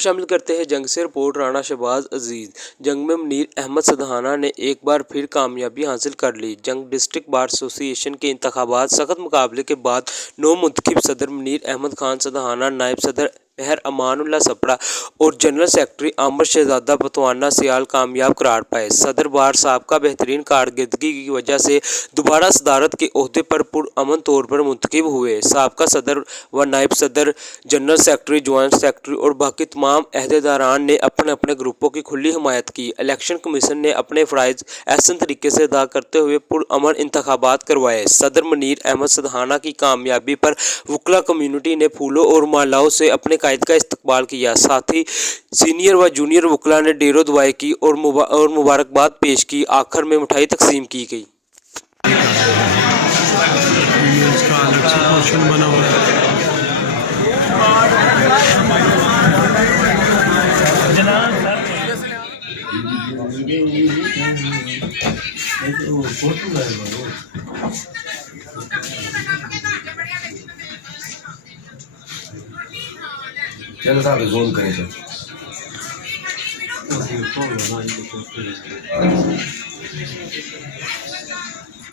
शामिल करते हैं जंग से रिपोर्ट राणा शहबाज अजीज। जंग में मुनीर अहमद सदहाना ने एक बार फिर कामयाबी हासिल कर ली। जंग डिस्ट्रिक्ट बार एसोसिएशन के इंतखाबात सख्त मुकाबले के बाद नौ मुंतखब सदर मुनीर अहमद खान सदहाना, नायब सदर मेहर अमानुल्लाह सपड़ा और जनरल सेक्रेटरी आमर शहजादा पतवाना सियाल कामयाब करार पाए। सदर बार साहब का बेहतरीन कारकर्दगी की वजह से दोबारा सदारत के ओहदे पर पुरअमन तौर पर मुंतखब हुए। साबका सदर व नायब सदर, जनरल सेक्रेटरी, ज्वाइंट सेक्रेटरी और बाकी तमाम अहदेदारान ने अपने अपने ग्रुपों की खुली हिमायत की। इलेक्शन कमीशन ने अपने फ़राइज़ एहसन तरीके से अदा करते हुए पुरअमन इंतखाबात करवाए। सदर मुनीर अहमद सदहाना की कामयाबी पर वकला कम्यूनिटी ने फूलों और मालाओं से अपने कायद का इस्तकबाल किया। साथ ही सीनियर व जूनियर वकला ने ढेरों दुआएं की और मुबारकबाद पेश की। आखिर में मिठाई तकसीम की गई। चलो साहब जोन करें सर।